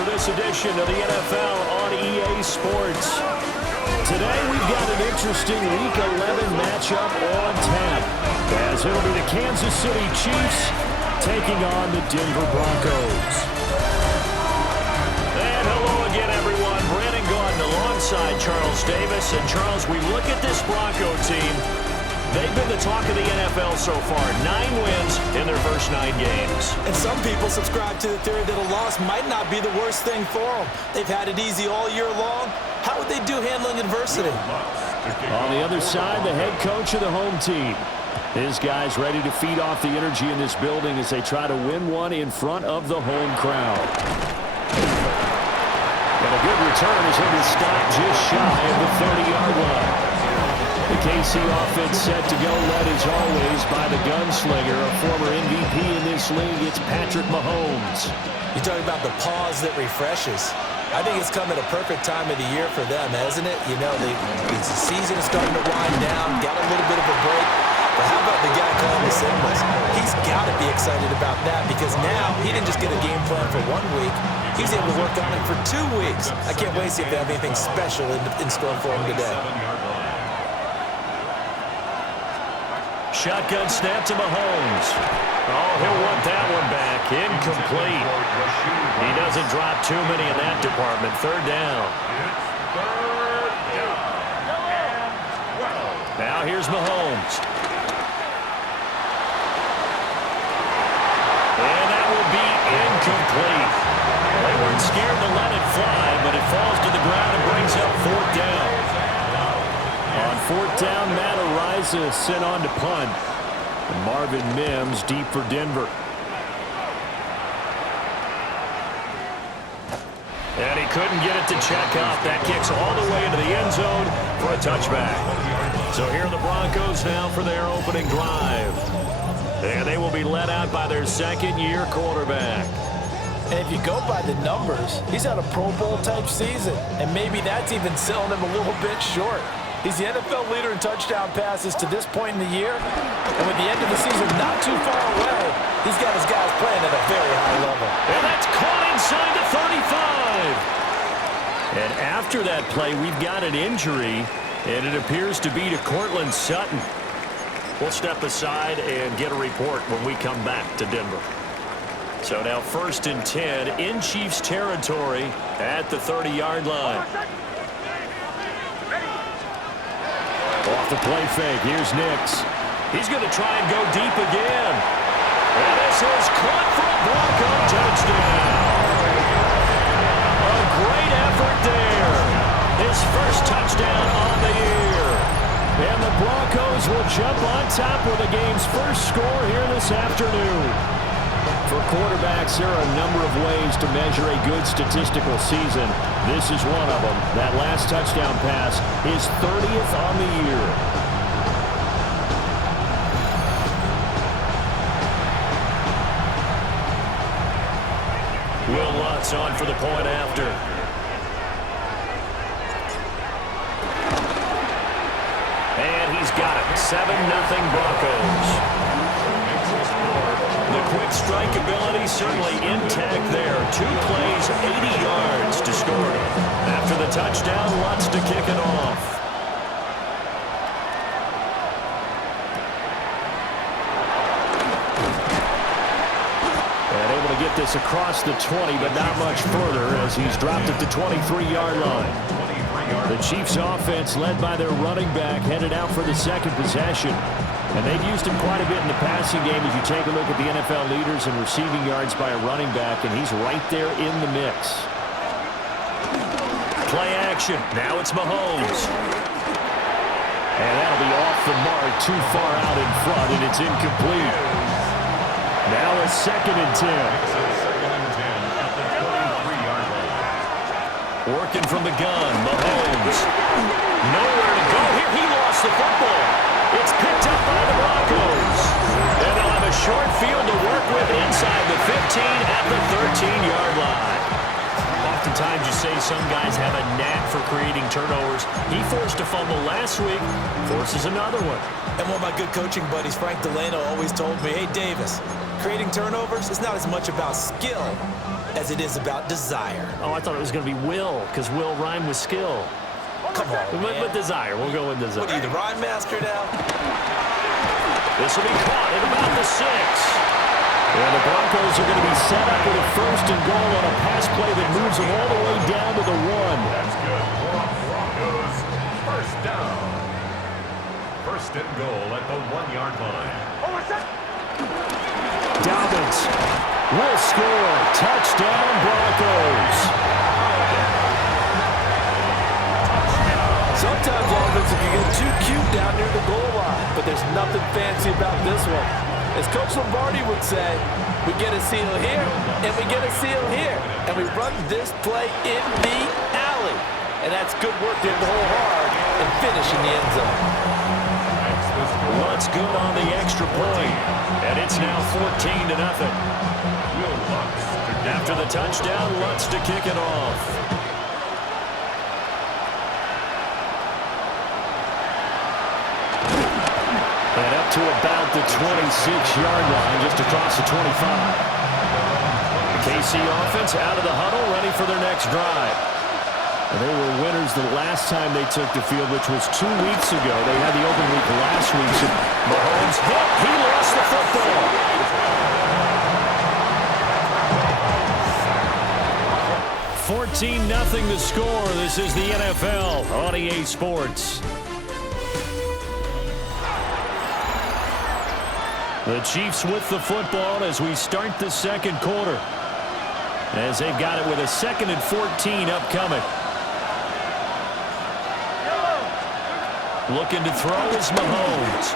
for this edition of the NFL on EA Sports. Today we've got an interesting Week 11 matchup on tap, as it'll be the Kansas City Chiefs taking on the Denver Broncos. And hello again, everyone. Brandon Gaudin alongside Charles Davis. And Charles, we look at this Bronco team. They've been the talk of the NFL so far. 9 wins in their first 9 games. And some people subscribe to the theory that a loss might not be the worst thing for them. They've had it easy all year long. How would they do handling adversity? On the other side, the head coach of the home team. His guys ready to feed off the energy in this building as they try to win one in front of the home crowd. And a good return as he'll be stopped just shy of the 30-yard line. The KC offense set to go, led as always by the gunslinger, a former MVP in this league. It's Patrick Mahomes. You're talking about the pause that refreshes. I think it's come at a perfect time of the year for them, hasn't it? You know, the season is starting to wind down, got a little bit of a break. But how about the guy calling the signals? He's got to be excited about that because now he didn't just get a game plan for 1 week. He's able to work on it for 2 weeks. I can't wait to see if they have anything special in store for him today. Shotgun snap to Mahomes. Oh, he'll want that one back. Incomplete. He doesn't drop too many in that department. 3rd down. Now here's Mahomes. And that will be incomplete. They weren't scared to let it fly, but it falls to the ground and brings up 4th down. On 4th down, Matt Araiza sent on to punt. And Marvin Mims deep for Denver. And he couldn't get it to check up. That kicks all the way into the end zone for a touchback. So here are the Broncos now for their opening drive. And they will be led out by their second-year quarterback. And if you go by the numbers, he's had a Pro Bowl-type season. And maybe that's even selling him a little bit short. He's the NFL leader in touchdown passes to this point in the year. And with the end of the season not too far away, he's got his guys playing at a very high level. And that's caught inside the 35. And after that play, we've got an injury, and it appears to be to Courtland Sutton. We'll step aside and get a report when we come back to Denver. So now 1st and 10 in Chiefs territory at the 30-yard line. Off the play fake, here's Nix. He's going to try and go deep again. And this is caught for a Bronco touchdown. A great effort there. His first touchdown on the year. And the Broncos will jump on top with the game's first score here this afternoon. For quarterbacks, there are a number of ways to measure a good statistical season. This is one of them. That last touchdown pass, his 30th on the year. Will Lutz on for the point after. And he's got it. 7-0 Broncos. The quick strike ability certainly intact there. 2 plays, 80 yards to score. After the touchdown, Lutz to kick it off. And able to get this across the 20, but not much further as he's dropped it to 23-yard line. The Chiefs offense led by their running back headed out for the second possession. And they've used him quite a bit in the passing game as you take a look at the NFL leaders in receiving yards by a running back, and he's right there in the mix. Play action. Now it's Mahomes. And that'll be off the mark, too far out in front, and it's incomplete. Now a 2nd and 10. Working from the gun, Mahomes. Nowhere to go here. He lost the football. It's picked up by the Broncos. And they'll have a short field to work with inside the 15 at the 13-yard line. Oftentimes you say some guys have a knack for creating turnovers. He forced a fumble last week, forces another one. And one of my good coaching buddies, Frank Delano, always told me, hey, Davis, creating turnovers is not as much about skill as it is about desire. Oh, I thought it was going to be will, because will rhyme with skill. Come on, man. With desire. We'll go with desire. What are you, the rhyme master now? This will be caught at about the 6. And the Broncos are going to be set up with a 1st and goal on a pass play that moves them all the way down to the 1. That's good. Broncos, 1st down. 1st and goal at the 1-yard line. Dobbins will score. Touchdown, Broncos. Sometimes offense can get too cute down near the goal line, but there's nothing fancy about this one. As Coach Lombardi would say, we get a seal here, and we get a seal here, and we run this play in the alley. And that's good work to hit the hole hard and finish in the end zone. Lutz good on the extra point, and it's now 14-0. After the touchdown, Lutz to kick it off. And up to about the 26-yard line, just across the 25. The KC offense out of the huddle, ready for their next drive. And they were winners the last time they took the field, which was 2 weeks ago. They had the open week last week. So Mahomes hit. He lost the football. 14-0 the score. This is the NFL on EA Sports. The Chiefs with the football as we start the 2nd quarter. As they've got it with a 2nd and 14 upcoming. Looking to throw is Mahomes.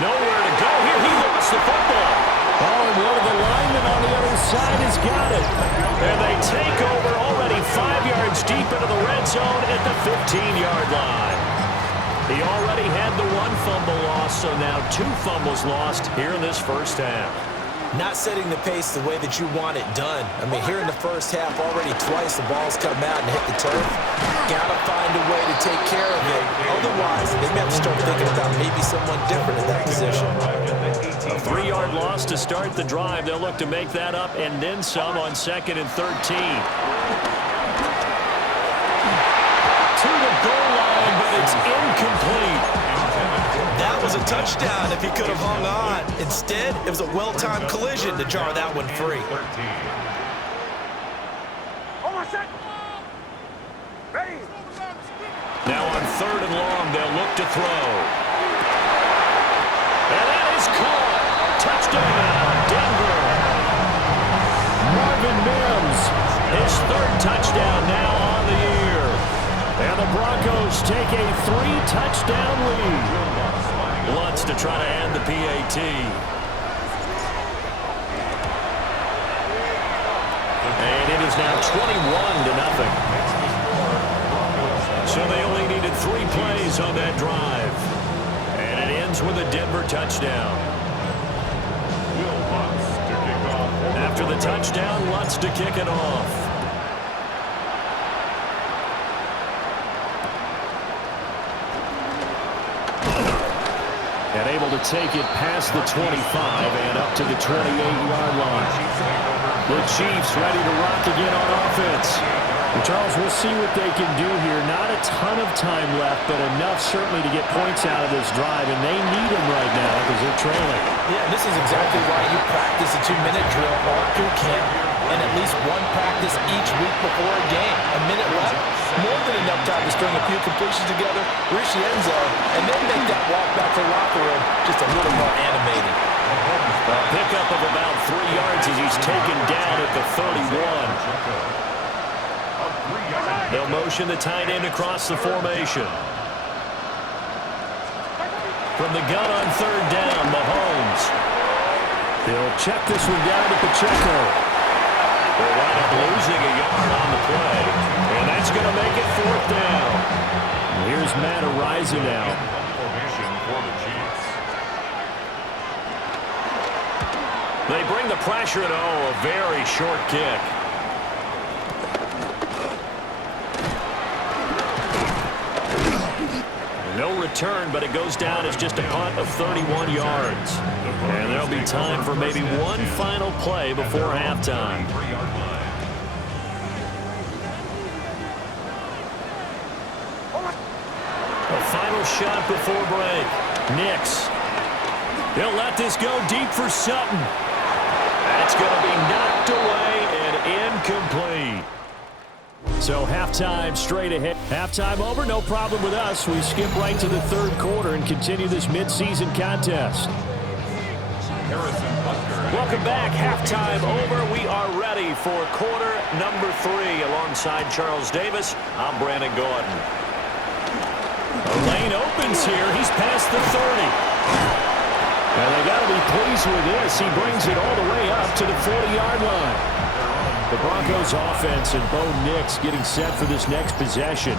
Nowhere to go here. He lost the football. Oh, and one of the linemen on the other side has got it. And they take over already 5 yards deep into the red zone at the 15-yard line. He already had the 1 fumble loss, so now 2 fumbles lost here in this 1st half. Not setting the pace the way that you want it done. I mean, here in the 1st half, already twice the ball's come out and hit the turf. Got to find a way to take care of it. Otherwise, they may have to start thinking about maybe someone different in that position. A 3-yard loss to start the drive. They'll look to make that up and then some on 2nd and 13. To the goal line, but it's incomplete. That was a touchdown if he could have hung on. Instead, it was a well-timed collision to jar that one free. Now on 3rd and long, they'll look to throw. And that is caught. Touchdown, Denver. Marvin Mims, his 3rd touchdown now on the year. And the Broncos take a 3-touchdown lead. Lutz to try to add the PAT. And it is now 21-0. So they only needed 3 plays on that drive. And it ends with a Denver touchdown. After the touchdown, Lutz to kick it off. And able to take it past the 25 and up to the 28-yard line. The Chiefs ready to rock again on offense. Well, Charles, we'll see what they can do here. Not a ton of time left, but enough certainly to get points out of this drive, and they need them right now because they're trailing. Yeah, this is exactly why you practice a 2-minute drill all through camp and at least 1 practice each week before a game. A minute left, more than enough time to string a few completions together, reach the end zone, and then make that walk back to the locker room just a little more animated. A pickup of about 3 yards as he's taken down at the 31. They'll motion the tight end across the formation. From the gun on 3rd down, Mahomes. He'll check this one down to Pacheco. They'll wind up losing a yard on the play. And that's going to make it 4th down. And here's Matt Araiza now. They bring the pressure and a very short kick. No return, but it goes down as just a punt of 31 yards. And there'll be time for maybe one final play before halftime. A final shot before break. Nix. He'll let this go deep for Sutton. That's going to be knocked away and incomplete. So halftime straight ahead. Halftime over, no problem with us. We skip right to the third quarter and continue this midseason contest. Welcome back. Halftime over. We are ready for quarter number 3. Alongside Charles Davis, I'm Brandon Gordon. The lane opens here. He's past the 30. And they got to be pleased with this. He brings it all the way up to the 40-yard line. The Broncos offense and Bo Nix getting set for this next possession.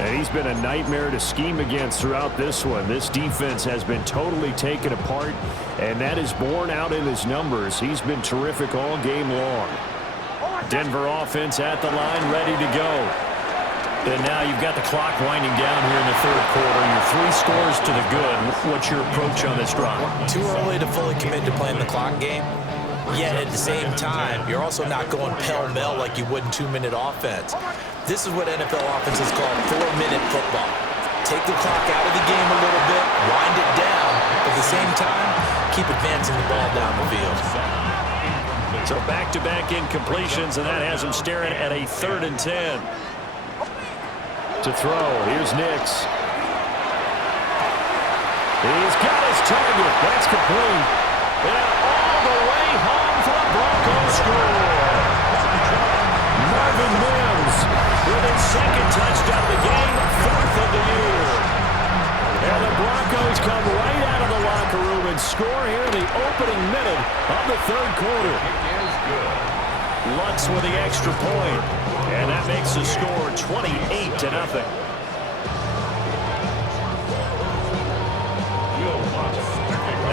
And he's been a nightmare to scheme against throughout this one. This defense has been totally taken apart, and that is borne out in his numbers. He's been terrific all game long. Denver offense at the line, ready to go. And now you've got the clock winding down here in the third quarter. You're 3 scores to the good. What's your approach on this drive? Too early to fully commit to playing the clock game. Yet at the same time, you're also not going pell-mell like you would in 2-minute offense. This is what NFL offenses call 4-minute football. Take the clock out of the game a little bit, wind it down, but at the same time, keep advancing the ball down the field. So back-to-back incompletions, and that has him staring at a 3rd and 10. To throw, here's Nix. He's got his target. That's complete. And all the way home for a Broncos score. Marvin Mims with his 2nd touchdown of the game, 4th of the year. And the Broncos come right out of the locker room and score here in the opening minute of the 3rd quarter. Lutz with the extra point. And that makes the score 28-0.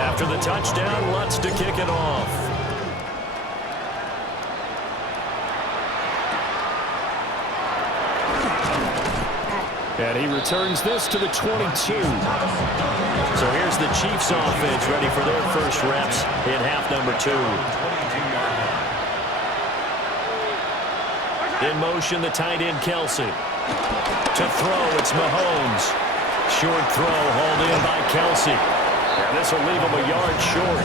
After the touchdown, Lutz to kick it off. And he returns this to the 22. So here's the Chiefs offense ready for their first reps in half number 2. In motion, the tight end, Kelsey. To throw, it's Mahomes. Short throw, hauled in by Kelsey. And this will leave him a yard short.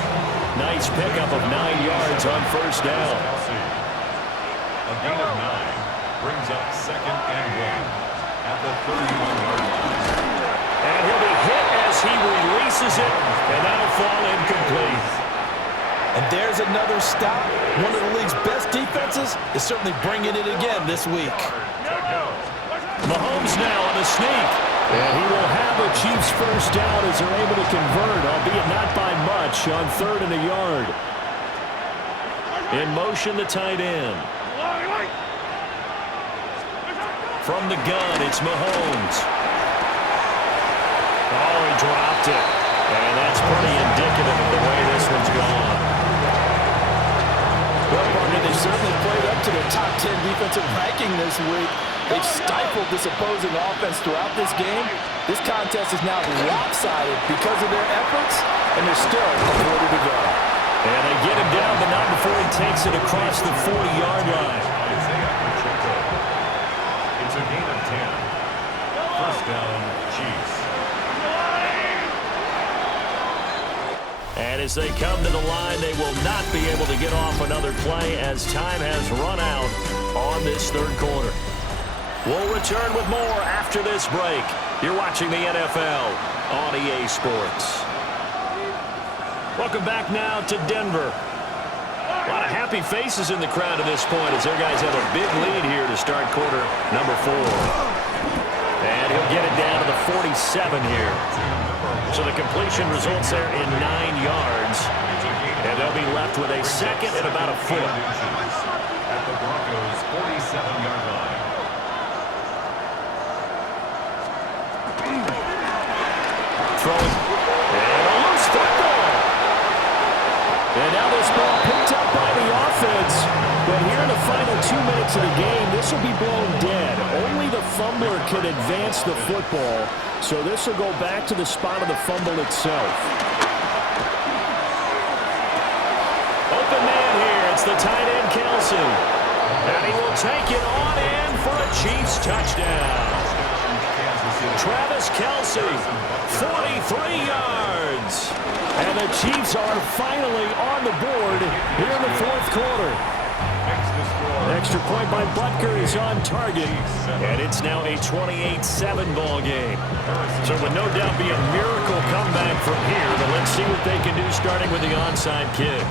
Nice pickup of 9 yards on first down. A gain of 9 brings up 2nd and 1 at the 31-yard line. And he'll be hit as he releases it, and that'll fall incomplete. And there's another stop. One of the league's best defenses is certainly bringing it again this week. Mahomes now on the sneak. And he will have a Chiefs first down as they're able to convert, albeit not by much, on 3rd and a yard. In motion, the tight end. From the gun, it's Mahomes. Oh, he dropped it. And that's pretty indicative of the way this one's gone. Well, partner, they certainly played up to their top 10 defensive ranking this week. They've stifled this opposing offense throughout this game. This contest is now lopsided because of their efforts, and there's still a quarter to go. And they get him down, but not before he takes it across the 40-yard line. It's a gain of 10. First down, Chiefs. And as they come to the line, they will not be able to get off another play as time has run out on this 3rd quarter. We'll return with more after this break. You're watching the NFL on EA Sports. Welcome back now to Denver. A lot of happy faces in the crowd at this point as their guys have a big lead here to start quarter number 4. And he'll get it down to the 47 here. So the completion results there in 9 yards. And they'll be left with a 2nd and about a foot. At the Broncos' 47-yard line. Throwing. And a loose football. And now this ball picked up by the offense. But here in the final 2 minutes of the game, this will be blown dead. Only the fumbler can advance the football, so this will go back to the spot of the fumble itself. Open man here. It's the tight end, Kelsey. And he will take it on in for a Chiefs touchdown. Travis Kelsey, 43 yards. And the Chiefs are finally on the board here in the fourth quarter. Extra point by Butker is on target. And it's now a 28-7 ball game. So it would no doubt be a miracle comeback from here. But let's see what they can do starting with the onside kick.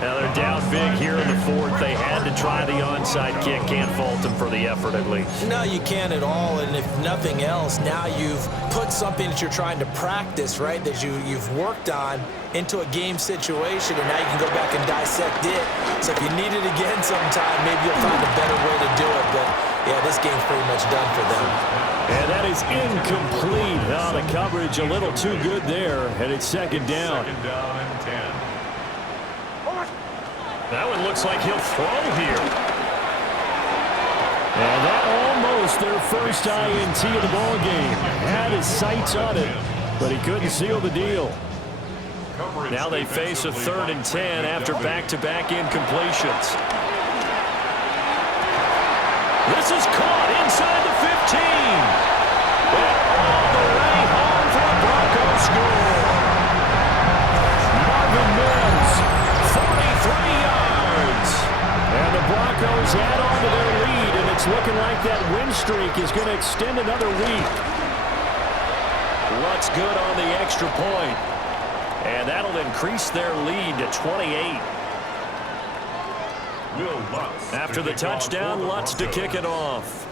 Now they're down big here in the fourth. They had to try the onside kick. Can't fault them for the effort at least. No, you can't at all. And if nothing else, now you've put something that you're trying to practice, right, that you've worked on into a game situation, and now you can go back and dissect it. So if you need it again sometime, maybe you'll find a better way to do it. But, yeah, this game's pretty much done for them. And that is incomplete. Oh, the coverage a little too good there, and it's second down. Second down and 10. That one looks like he'll throw here. And that almost their first INT of the ball game. Had his sights on it, but he couldn't seal the deal. Now they face a 3rd and 10 after back-to-back incompletions. This is caught inside the 15. And all the way home for a Broncos score. Marvin Mims, 43 yards. And the Broncos add on to their lead, and it's looking like that win streak is going to extend another week. What's good on the extra point? And that'll increase their lead to 28. After the touchdown, Lutz to kick it off.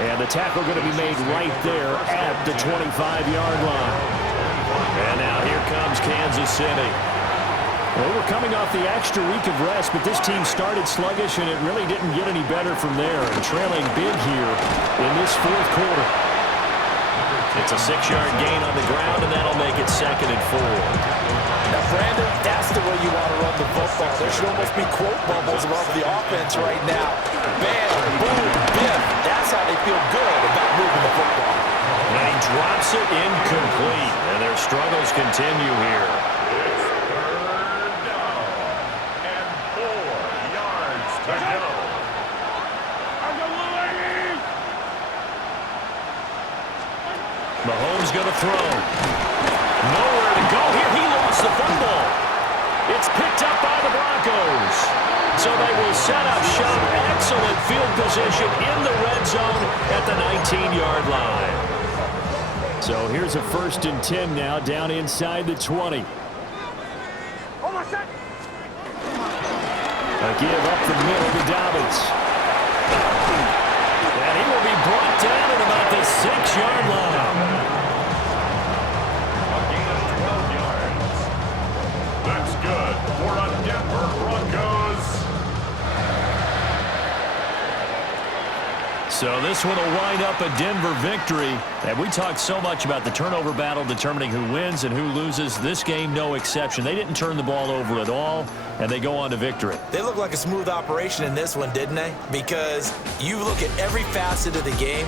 And the tackle going to be made right there at the 25-yard line. And now here comes Kansas City. Well, we're coming off the extra week of rest, but this team started sluggish, and it really didn't get any better from there. And trailing big here in this fourth quarter. It's a 6-yard gain on the ground, and that'll make it 2nd and 4. Now, Brandon, that's the way you want to run the football. There should almost be quote bubbles above the offense right now. Bam, boom, biff. That's how they feel good about moving the football. And he drops it incomplete, and their struggles continue here. Mahomes going to throw. Nowhere to go here. He lost the football. It's picked up by the Broncos. So they will set up shop. Excellent field position in the red zone at the 19-yard line. So here's a 1st and 10 now down inside the 20. A give up the middle to Dobbins. And he will be brought down at about the 6-yard line. A gain of 12 yards. That's good for a Denver Broncos. So this one will wind up a Denver victory. And we talked so much about the turnover battle determining who wins and who loses. This game, no exception. They didn't turn the ball over at all, and they go on to victory. They look like a smooth operation in this one, didn't they? Because you look at every facet of the game,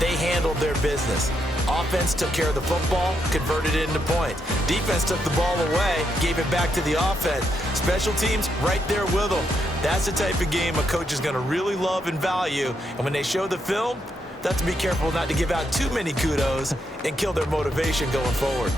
they handled their business. Offense took care of the football, converted it into points. Defense took the ball away, gave it back to the offense. Special teams right there with them. That's the type of game a coach is going to really love and value. And when they show the film, they have to be careful not to give out too many kudos and kill their motivation going forward.